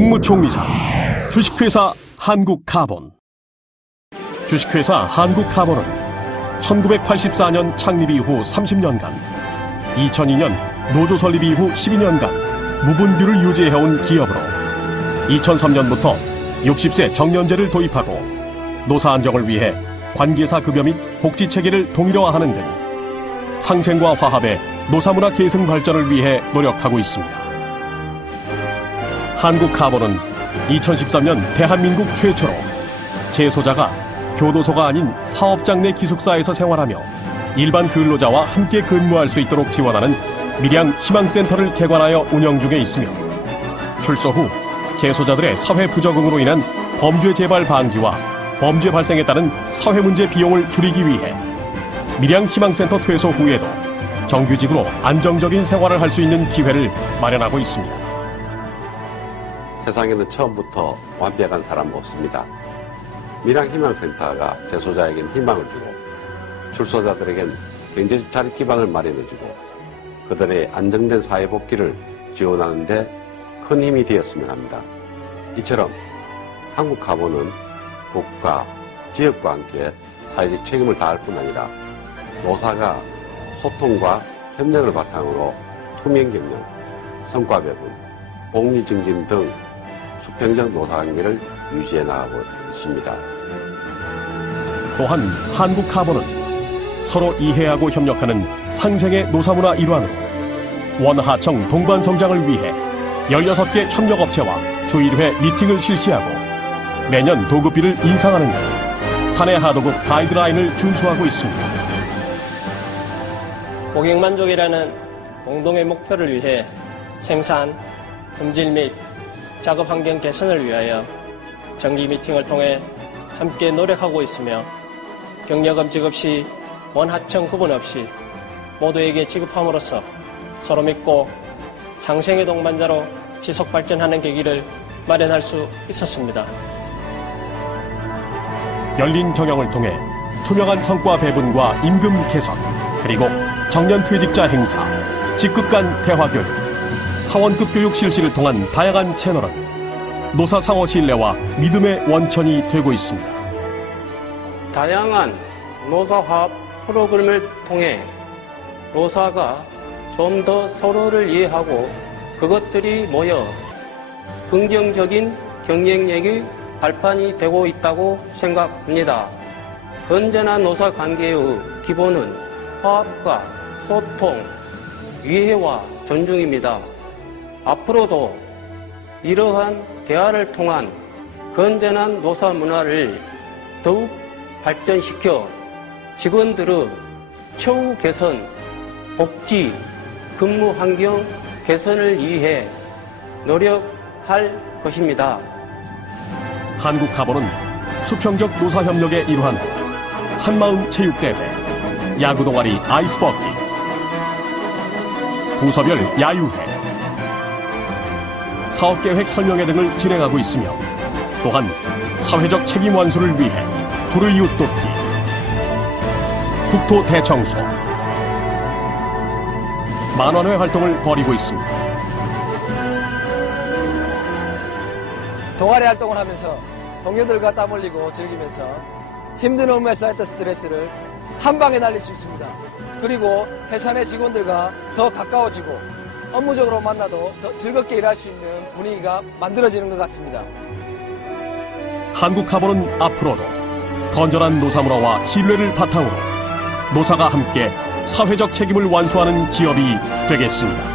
국무총리상 주식회사 한국카본 주식회사 한국카본은 1984년 창립 이후 30년간 2002년 노조 설립 이후 12년간 무분규를 유지해온 기업으로 2003년부터 60세 정년제를 도입하고 노사 안정을 위해 관계사 급여 및 복지 체계를 동일화하는 등 상생과 화합의 노사문화 계승 발전을 위해 노력하고 있습니다. 한국 카본은 2013년 대한민국 최초로 재소자가 교도소가 아닌 사업장 내 기숙사에서 생활하며 일반 근로자와 함께 근무할 수 있도록 지원하는 밀양 희망센터를 개관하여 운영 중에 있으며 출소 후 재소자들의 사회 부적응으로 인한 범죄 재발 방지와 범죄 발생에 따른 사회 문제 비용을 줄이기 위해 밀양 희망센터 퇴소 후에도 정규직으로 안정적인 생활을 할 수 있는 기회를 마련하고 있습니다. 세상에는 처음부터 완벽한 사람은 없습니다. 밀양희망센터가 재소자에겐 희망을 주고 출소자들에겐 경제적 자립 기반을 마련해주고 그들의 안정된 사회 복귀를 지원하는 데 큰 힘이 되었으면 합니다. 이처럼 한국카본은 국가, 지역과 함께 사회적 책임을 다할 뿐 아니라 노사가 소통과 협력을 바탕으로 투명 경영, 성과 배분, 복리 증진 등수 평적 노사관계를 유지해 나가고 있습니다. 또한 한국 카본은 서로 이해하고 협력하는 상생의 노사문화 일환으로 원하청 동반 성장을 위해 16개 협력업체와 주 1회 미팅을 실시하고 매년 도급비를 인상하는 등 사내 하도급 가이드라인을 준수하고 있습니다. 고객 만족이라는 공동의 목표를 위해 생산, 품질 및 작업 환경 개선을 위하여 정기 미팅을 통해 함께 노력하고 있으며 지급 시 원하청 구분 없이 모두에게 지급함으로써 서로 믿고 상생의 동반자로 지속 발전하는 계기를 마련할 수 있었습니다. 열린 경영을 통해 투명한 성과 배분과 임금 개선, 그리고 정년 퇴직자 행사, 직급 간 대화 교육, 사원급 교육 실시를 통한 다양한 채널은 노사 상호 신뢰와 믿음의 원천이 되고 있습니다. 다양한 노사화합 프로그램을 통해 노사가 좀 더 서로를 이해하고 그것들이 모여 긍정적인 경쟁력의 발판이 되고 있다고 생각합니다. 언제나 노사 관계의 기본은 화합과 소통, 이해와 존중입니다. 앞으로도 이러한 대화를 통한 건전한 노사 문화를 더욱 발전시켜 직원들의 처우 개선, 복지, 근무 환경 개선을 위해 노력할 것입니다. 한국카본은 수평적 노사협력의 일환 한마음 체육대회, 야구동아리 아이스버키, 부서별 야유회, 사업계획 설명회 등을 진행하고 있으며 또한 사회적 책임 완수를 위해 불의웃 돕기, 국토 대청소, 만원회 활동을 벌이고 있습니다. 동아리 활동을 하면서 동료들과 땀 흘리고 즐기면서 힘든 업무에 쌓였던 스트레스를 한 방에 날릴 수 있습니다. 그리고 회사 내 직원들과 더 가까워지고 업무적으로 만나도 더 즐겁게 일할 수 있는 분위기가 만들어지는 것 같습니다. 한국카본은 앞으로도 건전한 노사문화와 신뢰를 바탕으로 노사가 함께 사회적 책임을 완수하는 기업이 되겠습니다.